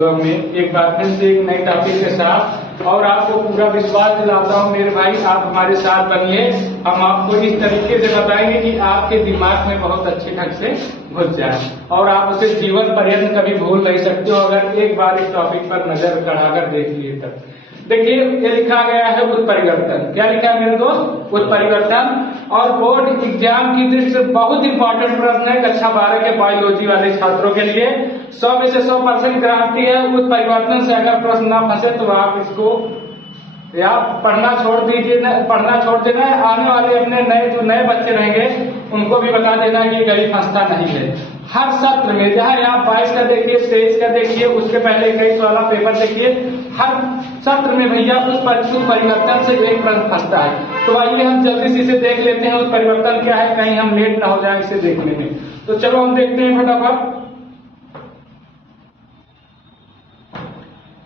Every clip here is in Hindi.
में एक बार फिर से एक नए टॉपिक के साथ और आपको पूरा विश्वास दिलाता हूँ मेरे भाई, आप हमारे साथ बनिए। हम आपको इस तरीके से बताएंगे कि आपके दिमाग में बहुत अच्छे ढंग से घुस जाए और आप उसे जीवन पर्यंत कभी भूल नहीं सकते हो अगर एक बार इस टॉपिक पर नजर गड़ाकर देख लिए तब। देखिए ये लिखा गया है उत्परिवर्तन। क्या लिखा है मेरे दोस्त? उत्परिवर्तन। और बोर्ड एग्जाम की दृष्टि से बहुत इंपॉर्टेंट प्रश्न है कक्षा 12 के बायोलॉजी वाले छात्रों के लिए। 100 में से 100% गारंटी है। उत्परिवर्तन से अगर प्रश्न ना फंसे तो आप इसको या पढ़ना छोड़ दीजिए, पढ़ना छोड़ देना है। आने वाले अपने नए बच्चे रहेंगे उनको भी बता देना है कि कहीं फंसता नहीं है। हर सत्र में जहाँ आप 22 का देखिए, 23 का देखिए, उसके पहले 21 वाला पेपर देखिए, हर सत्र में भैया उस परिवर्तन से एक प्रश्न फंसता है। तो आइए हम जल्दी से इसे देख लेते हैं उस परिवर्तन क्या है, कहीं हम लेट ना हो जाए इसे देखने में। तो चलो हम देखते हैं फटाफट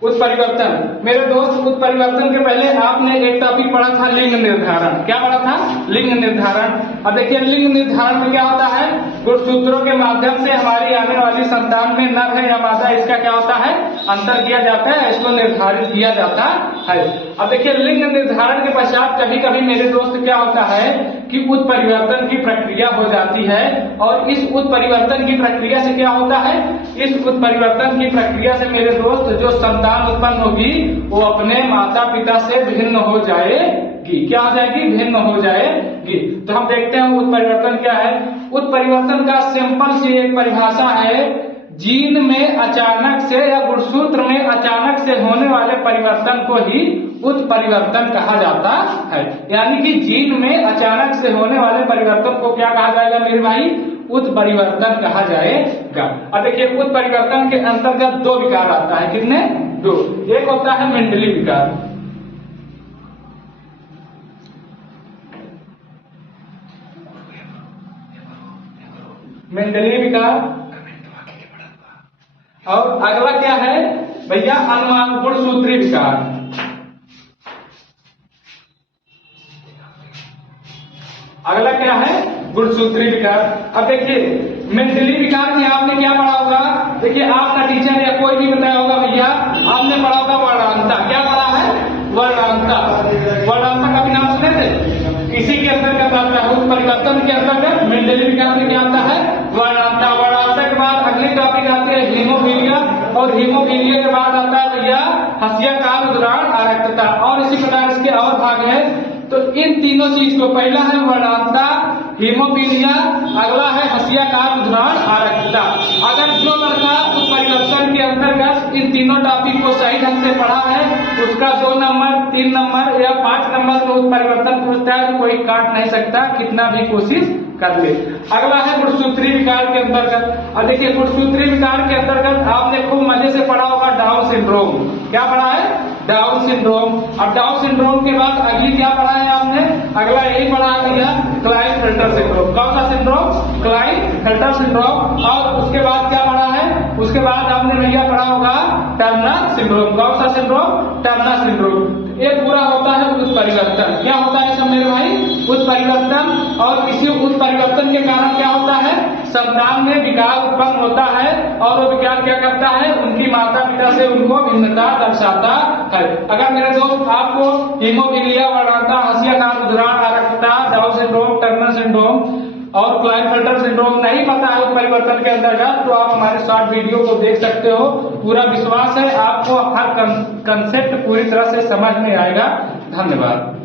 उत्परिवर्तन। मेरे दोस्त उत्परिवर्तन के पहले आपने एक टॉपिक पढ़ा था लिंग निर्धारण। क्या पढ़ा था? लिंग निर्धारण। अब देखिए लिंग निर्धारण में क्या होता है, गुणसूत्रों के माध्यम से हमारी आने वाली संतान में नर है या मादा इसका क्या होता है, अंतर किया जाता है, इसको निर्धारित किया जाता है। अब देखिए लिंग निर्धारण के पश्चात कभी कभी मेरे दोस्त क्या होता है कि उत्परिवर्तन की प्रक्रिया हो जाती है और इस उत्परिवर्तन की प्रक्रिया से क्या होता है, इस उत्परिवर्तन की प्रक्रिया से मेरे दोस्त जो संतान उत्पन्न होगी वो अपने माता पिता से भिन्न हो जाएगी। क्या हो जाएगी? भिन्न हो जाएगी। तो हम देखते हैं उत्परिवर्तन क्या है। उत्परिवर्तन का सिंपल सी एक परिभाषा है, जीन में अचानक से या गुणसूत्र में अचानक से होने वाले परिवर्तन को ही उत्परिवर्तन कहा जाता है। यानी कि जीन में अचानक से होने वाले परिवर्तन को क्या कहा जाएगा मेरे भाई? उत्परिवर्तन कहा जाएगा। अब देखिए उत्परिवर्तन के अंतर्गत दो विकार आता है। कितने? दो। एक होता है मेंडली विकार। मेंडली विकार और अगला क्या है भैया? अनुमान गुणसूत्री विकार। अगला क्या है? गुणसूत्री विकार। अब देखिए मेंडली विकार में आपने क्या पढ़ा होगा? देखिए आपका टीचर या कोई भी बताया होगा भैया, आपने पढ़ा होगा वर्णांता। क्या पढ़ा है? वर्णांता। वर्णांता का भी नाम सुने थे? इसी के अंतर्गत आता है उत्परिवर्तन के अंतर्गत मेंडली विकार में क्या आता है? वर्णांता। वर्णांता के बाद अगली टॉपिक आती है हीमोफीलिया और हीमोफीलिया के बाद आता है भैया हसियाकार उदराण आरक्तता और इसी प्रकार इसके और भाग है। तो इन तीनों चीज को, पहला है वर्णांता, हीमोफीलिया, अगला है हसियाकार उदराण आरक्तता। अगर जो लड़का उत्परिवर्तन के अंतर्गत इन तीनों टॉपिक को सही ढंग से पढ़ा है उसका 2 नंबर, 3 नंबर या 5 नंबर में उत्परिवर्तन पूछता है तो कोई काट नहीं सकता कितना भी कोशिश कर ले। अगला है गुणसूत्री विकार के अंतर्गत। अब देखिए गुणसूत्री विकार के अंतर्गत आपने खूब मजे से पढ़ा होगा डाउन सिंड्रोम। क्या पढ़ा है? Down syndrome. अब डाउन सिंड्रोम के बाद अगली क्या पढ़ा है आपने? अगला यही पढ़ा भैया क्लाइनफेल्टर सिंड्रोम। कौन सा सिंड्रोम? Klinefelter syndrome. और उसके बाद क्या पढ़ा है? उसके बाद आपने भैया पढ़ा होगा टर्नर सिंड्रोम। कौन सा सिंड्रोम? Turner syndrome. ये पूरा होता है उत्परिवर्तन। क्या होता है सब मेरे भाई? उत्परिवर्तन। और इसी उत्परिवर्तन के कारण क्या होता है? संतान में विकार उत्पन्न होता है और वो विकार क्या करता है? उनकी माता पिता से उनको भिन्नता दर्शाता है। अगर मेरे दोस्त आपको हीमोफीलिया, वर्णांता, हसियाकार उदराण आरक्तता, डाउन सिंड्रोम, टर्नर सिंड्रोम और क्लाइनफेल्टर सिंड्रोम नहीं पता है उत्परिवर्तन के अंतर्गत तो आप हमारे शॉर्ट वीडियो को देख सकते हो। पूरा विश्वास है आपको हर कंसेप्ट पूरी तरह से समझ में आएगा। धन्यवाद।